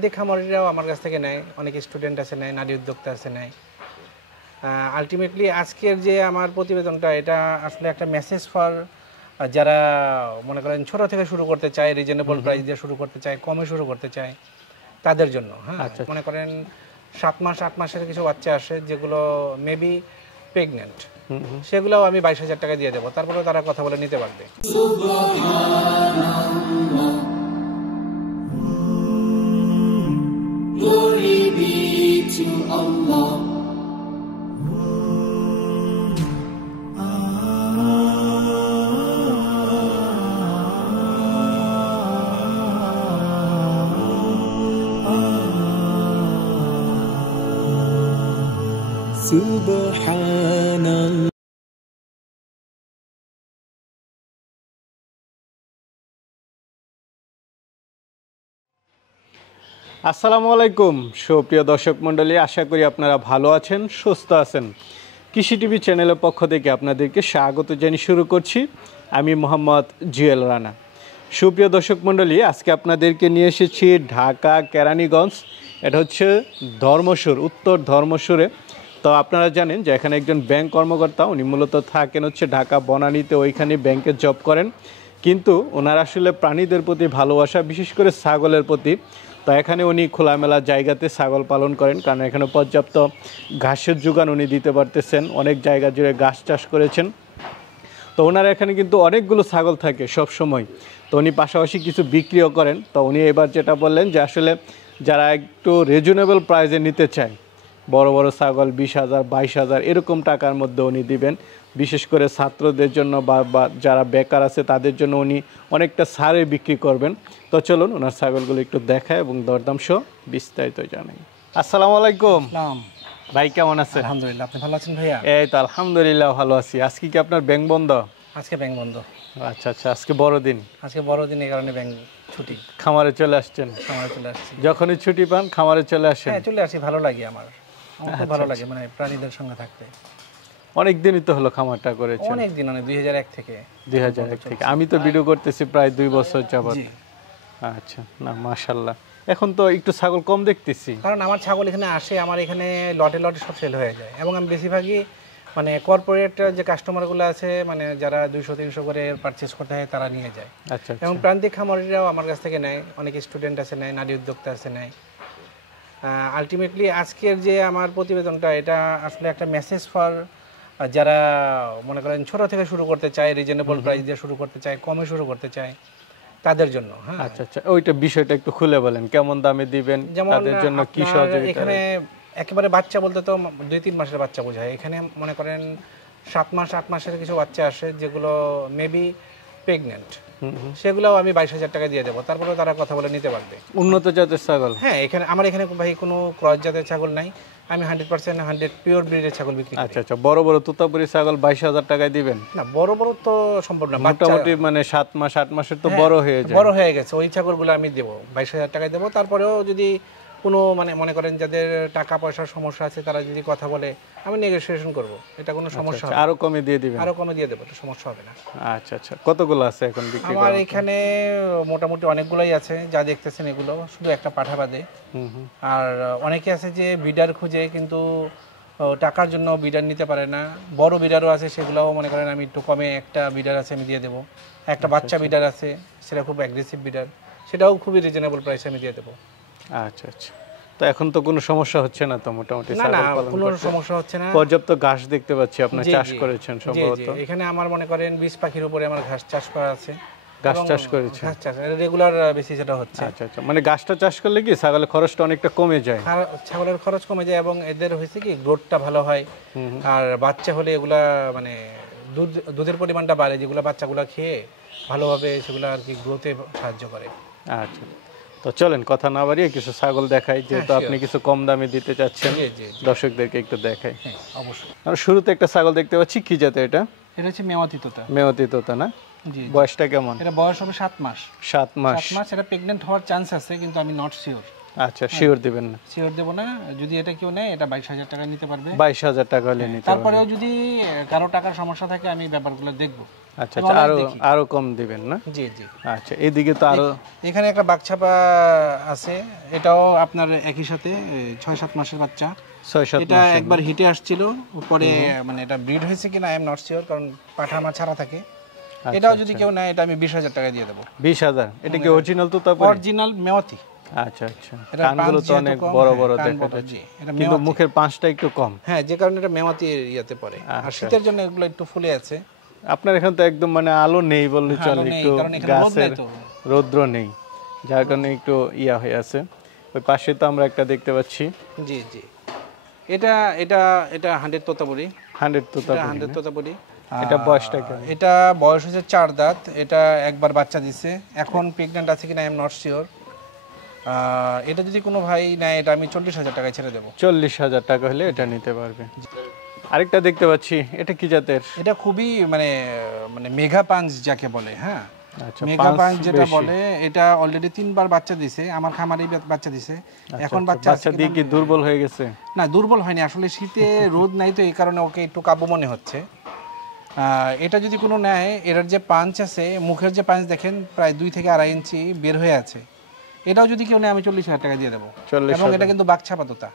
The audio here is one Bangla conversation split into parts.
খামারিরাও আমার কাছ থেকে নেয়, অনেক স্টুডেন্ট আছে নেয়, নারী উদ্যোক্তা আছে নেয়। আলটিমেটলি আজকের যে আমার প্রতিবেদনটা, এটা আসলে একটা মেসেজ ফর যারা মনে করেন ছোট থেকে শুরু করতে চায়, রিজনেবল প্রাইস দিয়ে শুরু করতে চায়, কমে শুরু করতে চায়, তাদের জন্য। হ্যাঁ, মনে করেন 7 মাস 8 মাসের কিছু বাচ্চা আসে যেগুলো মেবি প্রেগনেন্ট, সেগুলোও আমি 22,000 টাকা দিয়ে দেবো, তারপরেও তারা কথা বলে নিতে পারবে। Glory be to Allah. Subhanallah. আসসালামু আলাইকুম সুপ্রিয় দর্শক মণ্ডলী, আশা করি আপনারা ভালো আছেন, সুস্থ আছেন। কৃষি টিভি চ্যানেলের পক্ষ থেকে আপনাদেরকে স্বাগত জানিয়ে শুরু করছি আমি মোহাম্মদ জুয়েল রানা। সুপ্রিয় দর্শক মণ্ডলী, আজকে আপনাদেরকে নিয়ে এসেছি ঢাকা কেরানীগঞ্জ। এটা হচ্ছে ধর্মসুর, উত্তর ধর্মসুরে। তো আপনারা জানেন যে এখানে একজন ব্যাংক কর্মকর্তা, উনি মূলত থাকেন হচ্ছে ঢাকা বনানীতে, ওইখানে ব্যাংকে জব করেন। কিন্তু ওনার আসলে প্রাণীদের প্রতি ভালোবাসা, বিশেষ করে ছাগলের প্রতি। তো এখানে উনি খোলামেলা জায়গাতে ছাগল পালন করেন, কারণ এখানে পর্যাপ্ত ঘাসের যোগান উনি দিতে পারতেছেন। অনেক জায়গা জুড়ে ঘাস চাষ করেছেন। তো ওনার এখানে কিন্তু অনেকগুলো ছাগল থাকে সব সময়। তো উনি পাশাপাশি কিছু বিক্রিও করেন। তো উনি এবার যেটা বললেন যে আসলে যারা একটু রিজনেবল প্রাইসে নিতে চায়, বড় বড় ছাগল 20,000 22,000 এরকম টাকার মধ্যে উনি দিবেন। বিশেষ করে ছাত্রদের জন্য বা যারা বেকার আছে তাদের জন্য উনি অনেকটা ছাড়ে বিক্রি করবেন। তো চলুন ওনার ছাগলগুলো একটু দেখায় এবং দরদাম সহ বিস্তারিত জানাই। আসসালামু আলাইকুম ভাই, কেমন আছেন? আলহামদুলিল্লাহ, আপনি ভালো আছেন ভাইয়া? এই তো আলহামদুলিল্লাহ ভালো আছি। আজকে কি আপনার ব্যাংক বন্ধ? আজকে ব্যাংক বন্ধ। আচ্ছা আচ্ছা, আজকে বড়দিন। আজকে বড়দিন, এই কারণে ব্যাংক ছুটি। খামারে চলে আসছেন? খামারে চলে আসছি। যখনই ছুটি পান খামারে চলে আসেন? হ্যাঁ, চলে আসি, ভালো লাগে আমার খুব ভালো লাগে, মানে প্রাণীদের সঙ্গে থাকতে। অনেক দিনই তো হলো খামারটা করেছেন? অনেক দিন, মানে 2001 থেকে। 2001 থেকে। আমি তো ভিডিও করতেছি প্রায় 2 বছর যাবত। আচ্ছা, না মাশাআল্লাহ। এখন তো একটু ছাগল কম দেখতেছি, কারণ আমার ছাগল এখানে আসে, আমার এখানে লটে লটে সব সেল হয়ে যায়, এবং আমি বেশিরভাগই মানে কর্পোরেট যে কাস্টমারগুলো আছে, মানে যারা 200-300 করে পারচেস করতে হয়, তারা নিয়ে যায়। আচ্ছা, এবং প্রান্তিক খামারিরাও আমার কাছ থেকে নেয়, অনেক স্টুডেন্ট আছে নেয়, নারী উদ্যোক্তা আছে নেয়। আলটিমেটলি আজকের যে আমার প্রতিবেদনটা, এটা আসলে একটা মেসেজ ফর যারা মনে করেন ছোট থেকে শুরু করতে চায়, রিজনেবল প্রাইস দিয়ে শুরু করতে চায়, কমে শুরু করতে চায়, তাদের জন্য। হ্যাঁ, আচ্ছা আচ্ছা, ওইটা বিষয়টা একটু খুলে বলেন, কেমন দামে দিবেন, তাদের জন্য কি সহযোগিতা? এখানে একেবারে বাচ্চা বলতে তো 2-3 মাসের বাচ্চা বোঝায়। এখানে মনে করেন 7 মাস 8 মাসের কিছু বাচ্চা আসে যেগুলো মেবি প্রেগনেন্ট, সেগুলোও আমি 22,000 টাকা দিয়ে দেবো, তারপরেও তারা কথা বলে নিতে পারবে। উন্নত জাতের ছাগল? হ্যাঁ, এখানে আমার এখানে ভাই কোনো ক্রস জাতের ছাগল নাই, আমি 100% পিওর ব্রিডের ছাগল বিক্রি করি। আচ্ছা আচ্ছা, বড় বড় তোতাপুরি ছাগল 22,000 টাকায় দিবেন? না, বড় বড় তো সম্ভব না, মোটামুটি মানে 7 মাস 8 মাসের তো বড় হয়ে যায়। বড় হয়ে গেছে, ওই ছাগলগুলো আমি দেবো 22,000 টাকায় দেবো। তারপরেও যদি কোনো মানে মনে করেন যাদের টাকা পয়সার সমস্যা আছে, তারা যদি কথা বলে, আমি নেগোসিয়েশন করব, এটা কোনো সমস্যা হবে না। আরো কমে দিয়ে দিবেন? আরো কমে দিয়ে দেবো, এটা সমস্যা হবে না। আচ্ছা আচ্ছা, কতগুলো আছে এখন বিক্রি করা? আমার এখানে মোটামুটি অনেকগুলোই আছে, যা দেখতেছেন এগুলো, শুধু একটা পাঠা বাদে। আর অনেকে আছে যে বিডার খুঁজে, কিন্তু টাকার জন্য বিডার নিতে পারে না। বড় বিডারও আছে, সেগুলোও মনে করেন আমি একটু কমে, একটা বিডার আছে আমি দিয়ে দেবো। একটা বাচ্চা বিডার আছে, সেটা খুব অ্যাগ্রেসিভ বিডার, সেটাও খুবই রিজনেবল প্রাইসে আমি দিয়ে দেবো। আচ্ছা আচ্ছা, তো এখন তো কোনো সমস্যা হচ্ছে না তো? মোটামুটি না না, কোনো সমস্যা হচ্ছে না। পর্যাপ্ত ঘাস দেখতে পাচ্ছি আপনারা চাষ করেছেন সম্ভবত? এখানে আমার মনে করেন 20 পাখির উপরে আমার ঘাস চাষ করা আছে। ঘাস চাষ করেছেন? ঘাস চাষ রেগুলার বেসিস এটা হচ্ছে। আচ্ছা আচ্ছা, মানে ঘাসটা চাষ করলে কি ছাগলের খরচটা অনেকটা কমে যায়? ছাগলের খরচ কমে যায়, এবং এদের হয়েছে কি গ্রোথটা ভালো হয়। আর বাচ্চা হলে এগুলা মানে দুধের পরিমাণটা বাড়ে, যেগুলো বাচ্চাগুলো খেয়ে ভালোভাবে সেগুলো আর কি গ্রোথে সাহায্য করে। আচ্ছা, তো চলেন কথা না বাড়িয়ে কিছু ছাগল দেখাই, যেহেতু আপনি কিছু কম দামে দিতে চাচ্ছেন, দর্শকদেরকে একটু দেখাই। হ্যাঁ অবশ্যই। আর শুরুতে একটা ছাগল দেখতে পাচ্ছি, কি জাতের এটা? এটা হচ্ছে মেওয়াতি তোতা। মেওয়াতি তোতা না? জি। বয়সটা কেমন? এটা বয়স হবে 7 মাস। 7 মাস। 7 মাস। এটা প্রেগন্যান্ট হওয়ার চান্স আছে, কিন্তু আমি নট শিওর। আচ্ছা, শিওর দিবেন না? শিওর দেবো না। যদি এটা কেউ নেয় এটা 22,000 টাকা নিতে পারবে। 22,000 টাকা হলে নিতে পারবে। তারপরেও যদি কারো টাকার সমস্যা থাকে আমি ব্যাপারগুলো দেখবো। আচ্ছা আচ্ছা, আরো কম দিবেন না? জি জি। আচ্ছা, এদিকে তো আরো এখানে একটা বাঘছাপা আছে, এটাও আপনার একই সাথে 6-7 মাসের বাচ্চা। 6-7 এটা একবার হিটে আসছিল, পরে মানে এটা ব্রিড হয়েছে কিনা আই এম নট শিওর, কারণ পাঠা আমার ছাড়া থাকে। এটাও যদি কেউ নেয় এটা আমি 20,000 টাকা দিয়ে দেবো। 20,000? এটা কি অরিজিনাল তোতাপুরি? অরিজিনাল মেওয়াতি। আচ্ছা আচ্ছা, কানগুলো তো অনেক বড় বড় দেখা যাচ্ছে, কিন্তু মুখের পাঁচটা একটু কম। হ্যাঁ, যে কারণে এটা মেওয়াতি ইয়াতে পড়ে। আর শীতের জন্য এগুলো একটু ফুলে আছে। আপনার এখানে তো একদম মানে আলো নেই বললে চলে, একটু গাছের রৌদ্র নেই, যার কারণে একটু ইয়া হয়ে আছে। ওই পাশে তো আমরা একটা দেখতে পাচ্ছি। জি জি, এটা এটা এটা 100 তোতাপুরি। 100 তোতাপুরি? 100 তোতাপুরি। এটা বয়সটা কেমন? এটা বয়স হচ্ছে 4 দাঁত। এটা একবার বাচ্চা দিছে, এখন প্রেগন্যান্ট আছে কিনা আই এম নট শিওর। এটা যদি কোনো ভাই নেয় এটা আমি 40,000 টাকায় ছেড়ে দেবো। 40,000 টাকা হলে এটা নিতে পারবে। আরেকটা দেখতে পাচ্ছি, এটা কি জাতের? এটা খুবই মানে মানে মেঘা পাঞ্চ যাকে বলে। হ্যাঁ, আচ্ছা, মেঘা পাঞ্চ যেটা বলে, এটা অলরেডি 3বার বাচ্চা দিছে, আমার খামারেই বাচ্চা দিছে। এখন বাচ্চা দিয়ে কি দুর্বল হয়ে গেছে? না, দুর্বল হয়নি, আসলে শীতে রোদ নাই তো এই কারণে ওকে একটু কাবু মনে হচ্ছে। এটা যদি কোনো নেয়, এটার যে পাঞ্চ আছে, মুখের যে পাঞ্চ দেখেন প্রায় 2 থেকে 2.5 ইঞ্চি বের হয়ে আছে। এটাও যদি কেউ নেয় আমি 40,000 টাকা দিয়ে দেবো। এবং এটা কিন্তু বাঘছাপা তোতা।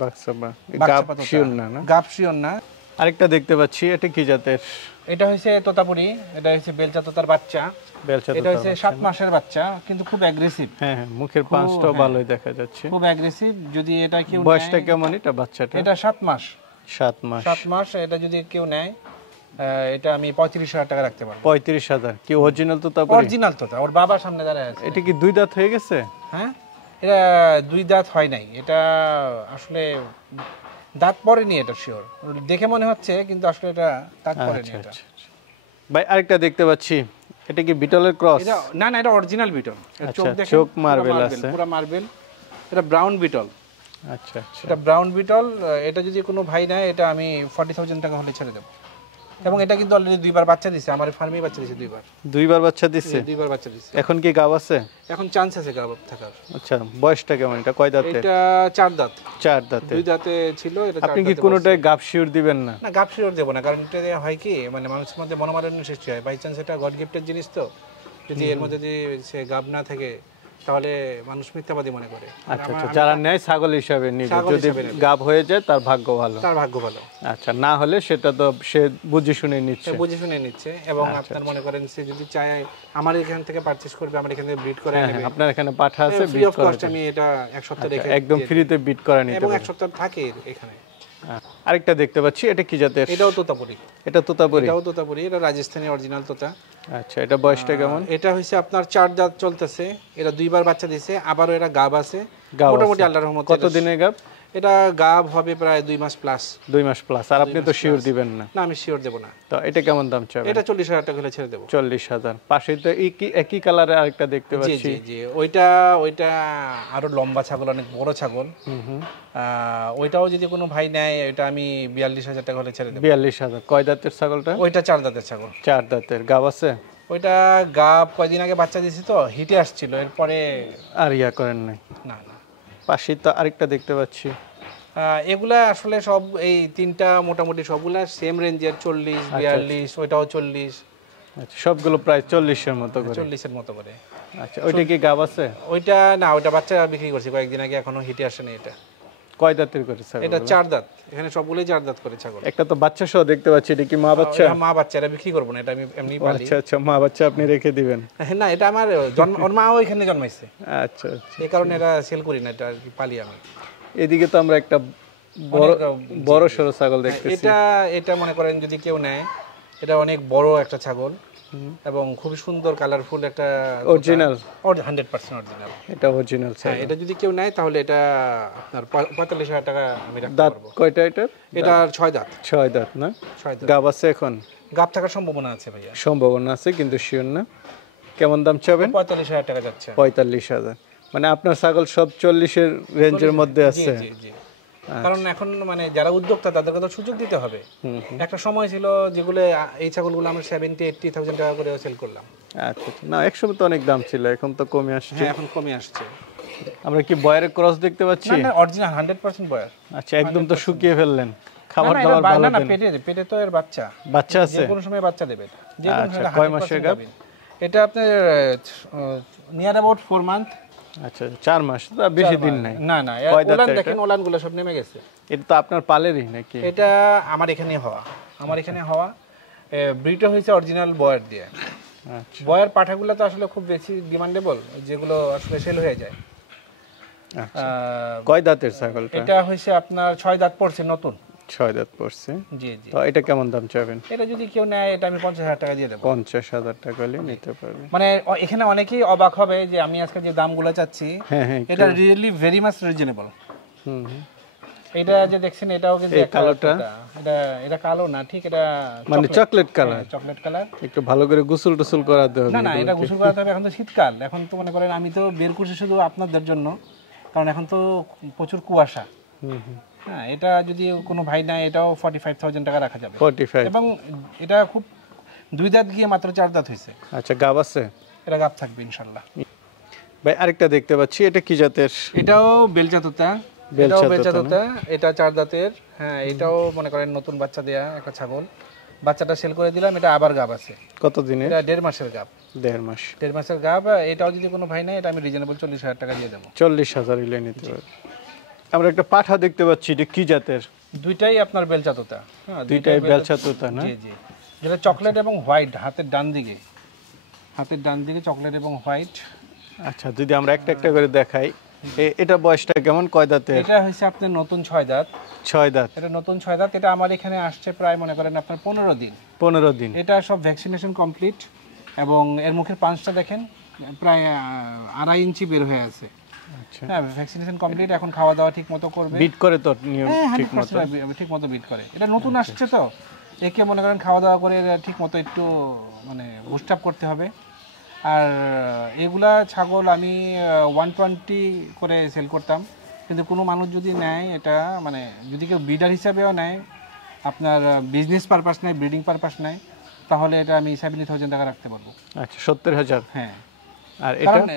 বাঘছাপা, গাব শিওর না? না, গাব শিওর না। আরেকটা দেখতে পাচ্ছি, এটা কি জাতের? এটা হচ্ছে তোতাপুরি, এটা হচ্ছে বেলচা তোতার বাচ্চা। এটা হচ্ছে 7 মাসের বাচ্চা, কিন্তু খুব অ্যাগ্রেসিভ। হ্যাঁ হ্যাঁ, মুখের পাঁচটাও ভালোই দেখা যাচ্ছে, খুব অ্যাগ্রেসিভ। যদি এটা কেউ নেয়, বয়সটা কেমন এটা বাচ্চাটা? এটা 7 মাস। 7 মাস? 7 মাস। এটা যদি কেউ নেয় এটা আমি 35,000 টাকা রাখতে পারবো। 35,000? কি অরিজিনাল তোতাপুরি? অরিজিনাল তোতা, ওর বাবার সামনে দাঁড়ায় আছে। এটা কি 2 দাঁত হয়ে গেছে? হ্যাঁ, এটা 2 দাঁত হয় নাই, এটা আসলে দাঁত পড়েনি, এটা শিওর দেখে মনে হচ্ছে, কিন্তু আসলে এটা দাঁত পড়েনি। এটা ভাই আরেকটা দেখতে পাচ্ছি, এটা কি বিটলের ক্রস? এটা না না, এটা অরিজিনাল বিটল। চোখ দেখেন, চোখ মার্বেল আছে, পুরো মার্বেল। এটা ব্রাউন বিটল। আচ্ছা আচ্ছা, এটা ব্রাউন বিটল। এটা যদি কোনো ভাই নেয় এটা আমি 40,000 টাকা হলে ছেড়ে দেবো। এবং এটা কিন্তু অলরেডি 2বার বাচ্চা দিছে, আমার ফার্মেই বাচ্চা দিছে 2বার। 2বার বাচ্চা দিছে? 2বার বাচ্চা দিছে। এখন কি গাব আছে? এখন চান্স আছে গাব থাকার। আচ্ছা, বয়সটা কেমন? এটা কয় দাঁতে? এটা 4 দাঁত। 4 দাঁতে? 2 দাঁতে ছিল, এটা 4 দাঁতে। আপনি কি কোনোটাই গাব শিওর দিবেন না? না, গাব শিওর দেব না, কারণ এটা হয় কি, মানে মানুষের মধ্যে মনোমালিন্য সৃষ্টি হয়। বাই চান্স এটা গড গিফটেড জিনিস, তো যদি এর মধ্যে যদি সে গাব না থাকে তাহলে মানুষ মিথ্যাবাদী মনে করে। আচ্ছা আচ্ছা, যারা নেয় ছাগল হিসাবে নিবে, যদি গাব হয়ে যায় তার ভাগ্য ভালো। তার ভাগ্য ভালো। আচ্ছা, না হলে সেটা তো সে বুঝে শুনে নিচ্ছে। বুঝে শুনে নিচ্ছে। এবং আপনার মনে করেন সে যদি চায় আমার এখান থেকে পারচেজ করবে, আমার এখান থেকে ব্রিড করে নেবে। আপনার এখানে পাঠা আছে, ফ্রি অফ কস্ট আমি এটা 1 সপ্তাহ রেখে একদম ফ্রিতে ব্রিড করে নিতে এবং পারবে। 1 সপ্তাহ থাকে এখানে। আরেকটা দেখতে পাচ্ছি, এটা কি জাতের? এটাও তোতাপুরি। এটা তোতাপুরি? এটাও তোতাপুরি, এটা রাজস্থানি অরিজিনাল তোতা। আচ্ছা, এটা বয়সটা কেমন? এটা হচ্ছে আপনার 4 দাঁত চলতেছে, এটা 2বার বাচ্চা দিয়েছে, আবারও এটা গাব আছে মোটামুটি আল্লাহর রহমতে। কত দিনের গাব? এটা গাব হবে প্রায় 2 মাস প্লাস। 2 মাস প্লাস। আর আপনি তো শিওর দিবেন না? না, আমি শিওর দেব না। তো এটা কেমন দাম চাবেন? এটা 40,000 টাকা হলে ছেড়ে দেব। 40,000? পাশে তো একই কালারে আরেকটা দেখতে জি পাচ্ছি। জি জি, ওইটা আরো লম্বা ছাগল, অনেক বড় ছাগল। ওইটাও যদি কোনো ভাই নেয় এটা আমি 42,000 টাকা হলে ছেড়ে দেব। 42,000? কয় দাঁতের ছাগলটা? ওইটা 4 দাঁতের ছাগল। 4 দাঁতের। গাব আছে? ওইটা গাব কয়দিন আগে বাচ্চা দিয়েছি, তো হিটে আসছিল, এরপরে আর ইয়া করেন নাই? না না। পাশে তো আরেকটা দেখতে পাচ্ছি। এগুলা আসলে সব এই 3টা মোটামুটি সবগুলা সেম রেঞ্জের, 40, 42, ওইটাও 40। আচ্ছা, সবগুলো প্রায় 40-এর মতো করে? 40-এর মতো করে। আচ্ছা, ওইটা কি গাব আছে? ওইটা না, ওইটা বাচ্চা বিক্রি করছি কয়েকদিন আগে, এখনো হিটে আসেনি। এটা কয় দাঁতের করে ছাগল? এটা 4 দাঁত। এখানে সবগুলোই 4 দাঁত করে ছাগল। একটা তো বাচ্চা সহ দেখতে পাচ্ছি, এটা কি মা বাচ্চা? মা বাচ্চা, এটা বিক্রি করব না, এটা আমি এমনি পালি। আচ্ছা আচ্ছা, মা বাচ্চা আপনি রেখে দিবেন? না, এটা আমার ওর মাও এখানে জন্মাইছে। আচ্ছা আচ্ছা, এই কারণে এটা সেল করি না, এটা আর কি পালি আমি। এদিকে তো আমরা একটা বড় সরো ছাগল দেখতেছি। এটা মনে করেন যদি কেউ নেয়, এটা অনেক বড় একটা ছাগল এবং খুবই সুন্দর কালারফুল একটা অরিজিনাল? 100% অরিজিনাল। এটা অরিজিনাল ছাগল? এটা যদি কেউ নেয় তাহলে এটা আপনার 45,000 টাকা আমি রাখতে দাঁত পারবো। কয়টা এটা? এটা 6 দাঁত। 6 দাঁত না? 6 দাঁত। গাব আছে এখন? গাব থাকার সম্ভাবনা আছে ভাইয়া। সম্ভাবনা আছে, কিন্তু শিওর না। কেমন দাম চাবেন? 45,000 টাকা যাচ্ছে। 45,000? মানে আপনার ছাগল সব 40-এর রেঞ্জের মধ্যে আছে? জি জি। কারণ এখন মানে যারা উদ্যোক্তা তাদেরকে তো সুযোগ দিতে হবে। একটা সময় ছিল যেগুলো এই ছাগলগুলো আমরা 70-80,000 টাকা করে সেল করলাম। আচ্ছা, না একসময় তো অনেক দাম ছিল, এখন তো কমে আসছে। হ্যাঁ, এখন কমে আসছে। আমরা কি বয়ারের ক্রস দেখতে পাচ্ছি? না অরিজিনাল 100% বয়ার। আচ্ছা, একদম তো শুকিয়ে ফেললেন। খাবার না, দাবার ভালো না দেন? পেটে তো এর বাচ্চা আছে? যে কোনো সময় বাচ্চা দেবে এটা। যে কোনো আচ্ছা, সময় কয় 100% মাসের গাব? গাভীর। এটা আপনার নিয়ার অ্যাবাউট 4 মান্থ। আচ্ছা, 4 মাস তো বেশি দিন নাই। না কয় দাঁতের ওলান এটা? দেখেন, ওলানগুলো সব নেমে গেছে। এটা তো আপনার পালেরই নাকি? এটা আমার এখানে হওয়া ব্রিডটা হয়েছে অরিজিনাল বয়ার দিয়ে। আচ্ছা বয়ার পাঠাগুলো তো আসলে খুব বেশি ডিমান্ডেবল, যেগুলো আসলে সেল হয়ে যায়। আচ্ছা, কয় দাঁতের ছাগলটা? এটা হয়েছে আপনার 6 দাঁত পড়ছে নতুন। 6 দাঁত পড়ছে। জি জি। তো এটা কেমন দাম চাবেন? এটা যদি কেউ নেয় এটা আমি 50,000 টাকা দিয়ে দেবো। 50,000 টাকা হলে নিতে পারবেন। মানে এখানে অনেকেই অবাক হবে যে আমি আজকে যে দামগুলো চাচ্ছি, হ্যাঁ হ্যাঁ, এটা রিয়েলি ভেরি মাচ রিজনেবল। হুম হুম। এটা যে দেখছেন এটাও কিন্তু এই একটা কালোটা? এটা কালো না, ঠিক এটা মানে চকলেট কালার। Chocolate colour. একটু ভালো করে গোসল টোসল করাতে হবে। না এটা গোসল করাতে হবে, এখন তো শীতকাল। এখন তো মনে করেন আমি তো বের করছি শুধু আপনাদের জন্য, কারণ এখন তো প্রচুর কুয়াশা। হুম হুম। হ্যাঁ, এটা যদি কোনো ভাই নেয় এটাও 45,000 টাকা রাখা যাবে। 45। এবং এটা খুব 2 দাঁত গিয়ে মাত্র 4 দাঁত হয়েছে। আচ্ছা, গাব আছে? এটা গাব থাকবে ইনশাল্লাহ। ভাই আরেকটা দেখতে পাচ্ছি, এটা কি জাতের? এটাও বেলচাতুতা। বেলচাতুতা, এটা 4 দাঁতের। হ্যাঁ, এটাও মনে করেন নতুন বাচ্চা দেয়া একটা ছাগল। বাচ্চাটা সেল করে দিলাম, এটা আবার গাব আছে। কত দিনের? এটা 1.5 মাসের গাব। 1.5 মাস। 1.5 মাসের গাব। এটাও যদি কোনো ভাই নেয় এটা আমি রিজনেবল 40,000 টাকা দিয়ে দেবো। 40,000 হলে নিতে পারবেন। আমরা একটা পাঠা দেখতে পাচ্ছি, এটা কি জাতের? দুইটাই আপনার বেলচাতুতা। হ্যাঁ, দুইটাই বেলচাতুতা না? জি জি। যেটা চকলেট এবং হোয়াইট, হাতের ডান দিকে চকলেট এবং হোয়াইট। আচ্ছা, যদি আমরা একটা একটা করে দেখাই, এটা বয়সটা কেমন, কয় দাঁতের? এটা হচ্ছে আপনার নতুন 6 দাঁত। 6 দাঁত। এটা নতুন 6 দাঁত। এটা আমার এখানে আসছে প্রায় মনে করেন আপনার 15 দিন। 15 দিন। এটা সব ভ্যাকসিনেশন কমপ্লিট এবং এর মুখের পাঁচটা দেখেন প্রায় 2.5 ইঞ্চি বের হয়ে আছে। আচ্ছা, হ্যাঁ, ভ্যাকসিনেশন কমপ্লিট। এখন খাওয়া দাওয়া ঠিক মতো করবে। বিট করে তো নিয়ম হ্যাঁ, ঠিক মতো? 100% ঠিক মতো বিট করে। এটা নতুন আসছে তো, একে মনে করেন খাওয়া দাওয়া করে ঠিক মতো একটু মানে বুস্ট আপ করতে হবে। আর এগুলা ছাগল আমি 120 করে সেল করতাম, কিন্তু কোনো মানুষ যদি নেয় এটা, মানে যদি কেউ ব্রিডার হিসাবেও নেয়, আপনার বিজনেস পারপাস নেয়, ব্রিডিং পারপাস নেয়, তাহলে এটা আমি 70,000 টাকা রাখতে পারবো। আচ্ছা, 70,000। হ্যাঁ। আর এটা? কারণ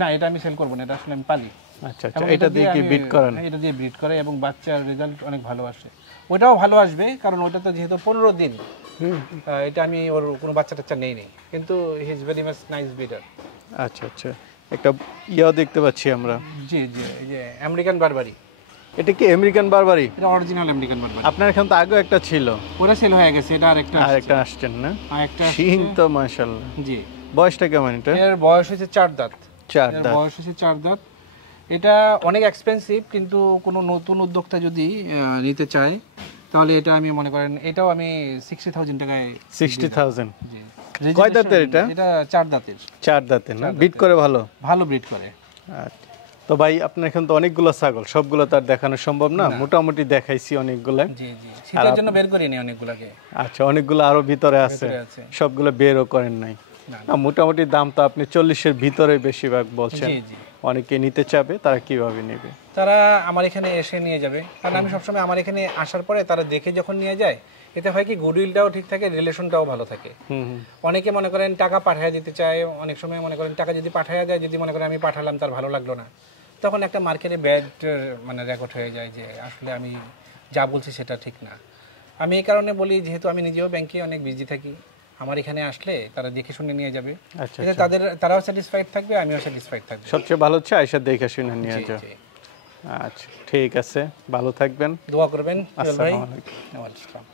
না, এটা আমি সেল করবো না, এটা আসলে আমি পালি। আচ্ছা আচ্ছা, এটা দিয়ে কি বিট করেন? এটা দিয়ে ব্রিড করে এবং বাচ্চার রেজাল্ট অনেক ভালো আসে। ওটাও ভালো আসবে, কারণ ওটা তো যেহেতু 15 দিন, এটা আমি ওর কোনো বাচ্চা টাচ্চা নেই, কিন্তু he is very much nice breeder. আচ্ছা আচ্ছা, একটা ইয়াও দেখতে পাচ্ছি আমরা। জি জি, এই যে আমেরিকান বারবারি। এটা কি আমেরিকান বারবারি? এটা অরিজিনাল আমেরিকান বারবারি। আপনার এখানে তো আগে একটা ছিল। ওটা সেল হয়ে গেছে, এটা আরেকটা আরেকটা আসছেন না? আরেকটা সিং তো মাশাআল্লাহ। জি। বয়সটা কেমন এটা? এর বয়স হচ্ছে 4 দাঁত। 4 এর দাঁত। বয়স হচ্ছে 4 দাঁত। এটা অনেক এক্সপেন্সিভ, কিন্তু কোনো নতুন উদ্যোক্তা যদি নিতে চায় তাহলে এটা আমি মনে করেন এটাও আমি 60,000 টাকায়। 60,000। জি। কয় দাঁতের এটা? এটা 4 দাঁতের। 4 দাঁতের না? বিট করে ভালো? ভালো ব্রিড করে। আচ্ছা। তো ভাই আপনার এখানে তো অনেকগুলো ছাগল, সবগুলো তো আর দেখানো সম্ভব না, মোটামুটি দেখাইছি অনেকগুলো। জি জি, শীতের জন্য বের করি নি অনেকগুলোকে। আচ্ছা, অনেকগুলো আরো ভিতরে আছে, ভিতরে আছে। সবগুলো বেরও করেন নাই? না, না, মোটামুটি দাম তো আপনি 40-এর ভিতরে বেশিরভাগ বলছেন। জি জি। অনেকে নিতে চাবে, তারা কিভাবে নেবে? তারা আমার এখানে এসে নিয়ে যাবে, কারণ আমি সবসময় আমার এখানে আসার পরে তারা দেখে যখন নিয়ে যায়, এতে হয় কি গুডউইলটাও ঠিক থাকে, রিলেশনটাও ভালো থাকে। হুম হুম। অনেকে মনে করেন টাকা পাঠিয়ে দিতে চায়, অনেক সময় মনে করেন টাকা যদি পাঠিয়ে দেয়, যদি মনে করেন আমি পাঠালাম তার ভালো লাগলো না, তখন একটা মার্কেটে ব্যাড মানে রেকর্ড হয়ে যায় যে আসলে আমি যা বলছি সেটা ঠিক না। আমি এই কারণে বলি, যেহেতু আমি নিজেও ব্যাংকে অনেক বিজি থাকি, আমার এখানে আসলে তারা দেখে শুনে নিয়ে যাবে। আচ্ছা, এতে তারাও স্যাটিসফাইড থাকবে, আমিও স্যাটিসফাইড থাকবো। সবচেয়ে ভালো হচ্ছে আয়সা দেখে শুনে নিয়ে জি, যাও। জি। আচ্ছা, ঠিক আছে, ভালো থাকবেন, দোয়া করবেন। আসসালামু আলাইকুম। ওয়ালাইকুম আসসালাম।